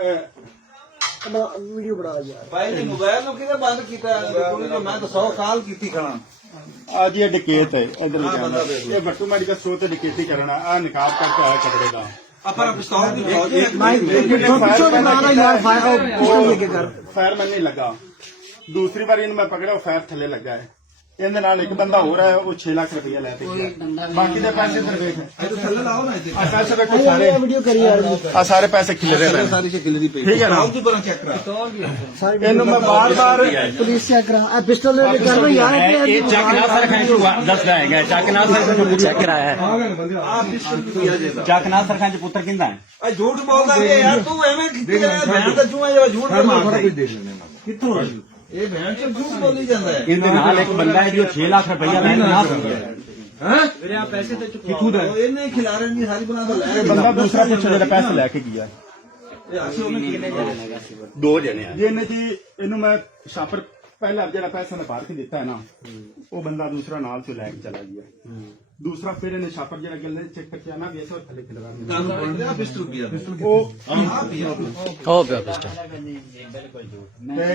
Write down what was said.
Video ਬਣਾ ਯਾਰ ਭਾਈ ਜੀ ਮੋਬਾਈਲ ਨੂੰ ਕਿਹਨੇ ਬੰਦ ਕੀਤਾ? ਮੈਂ ਤਾਂ 100 ਕਾਲ ਕੀਤੀ ਖੜਾ। आज ये डकैत है इधर ये भट्टू मेडिकल स्टोर से डकैती करना आ निकाब करके आया कपड़े का अपना पिस्तौल भी फायरमैन नहीं लगा दूसरी बार इन मैं पकड़ा फायर थले लगा है ਇਹਦੇ ਨਾਲ ਇੱਕ ਬੰਦਾ ਹੋ ਰਿਹਾ ਉਹ 6 ਲੱਖ ਰੁਪਇਆ ਲੈ ਕੇ ਗਿਆ ਬਾਕੀ ਦੇ ਪੈਸੇ ਫਿਰ ਵੇਖ ਥੱਲੇ ਲਾਓ ਨਾ ਇੱਥੇ ਆ ਪੈਸੇ ਵੇਖੋ ਸਾਰੇ ਵੀਡੀਓ ਕਰੀ ਯਾਰ ਆ ਸਾਰੇ ਪੈਸੇ ਖਿਲਰੇ ਪਏ ਸਾਰੀ ਖਿਲਰੀ ਪਈ ਠੀਕ ਹੈ ਨਾ ਦੀ ਬਰਾਂ ਚੈੱਕ ਕਰਾ ਇਹਨੂੰ ਮੈਂ ਬਾਰ-ਬਾਰ ਪੁਲਿਸ ਚੈੱਕ ਕਰਾ ਆ ਪਿਸਟਲ ਲੈ ਕੇ ਕਰ ਯਾਰ ये चेक ना सर खाए दस जाएगा चेक ना सर चेक कराया है ਆ ਪਿਸਟਲ ਵੀ ਪਿਆ ਜੇ चेक ना सर खाए पुत्र किंदा है ਆ ਝੂਠ ਬੋਲਦਾ ਵੇ ਯਾਰ ਤੂੰ ਐਵੇਂ ਕਿੱਥੇ ਗਿਆ ਭੈਣ ਦਾ ਜੂਆ ਜੋ ਝੂਠ ਮਾਰਦਾ ਕਿੱਥੋਂ ਇਹ ਭੈਣ ਚ ਝੂਠ ਬੋਲੀ ਜਾਂਦਾ ਹੈ ਇਹਦੇ ਨਾਲ ਇੱਕ ਬੰਦਾ ਹੈ ਜੋ 6 ਲੱਖ ਰੁਪਇਆ ਲੈਣ ਨਾ ਸਕਦਾ ਹੈ ਵੀਰੇ ਆ ਪੈਸੇ ਤੇ ਚੁੱਕਾ ਇਹਨੇ ਖਿਲਾਰਨ ਦੀ ਸਾਰੀ ਬਣਾ ਲੈ ਬੰਦਾ ਦੂਸਰਾ ਪਿੱਛੇ ਜਿਹੜਾ ਪੈਸੇ ਲੈ ਕੇ ਗਿਆ ਇਹ ਅਸੀਂ ਉਹਨੇ ਕਿੰਨੇ ਦੋ ਜਣੇ ਆ ਜੇ ਇਹਨੇ ਜੀ ਇਹਨੂੰ ਮੈਂ ਛਾਪਰ ਪਹਿਲਾ ਜਿਹੜਾ ਪੈਸਾ ਮੈਂ ਬਾਹਰ ਕੇ ਦਿੱਤਾ ਹੈ ਨਾ ਉਹ ਬੰਦਾ ਦੂਸਰਾ ਨਾਲ ਤੋਂ ਲੈ ਕੇ ਚਲਾ ਗਿਆ दूसरा फिर इन्हें छापर जरा गले चेक करके आना भी ऐसे और थले खिलवा ਕਾਨੂੰ ਪੜਦਾ ਪਿਸਟਲ ਪਿਆ वो ਆ ਪਿਆ ਹੋ ਪਿਆ ਪਿਸਟਲ ते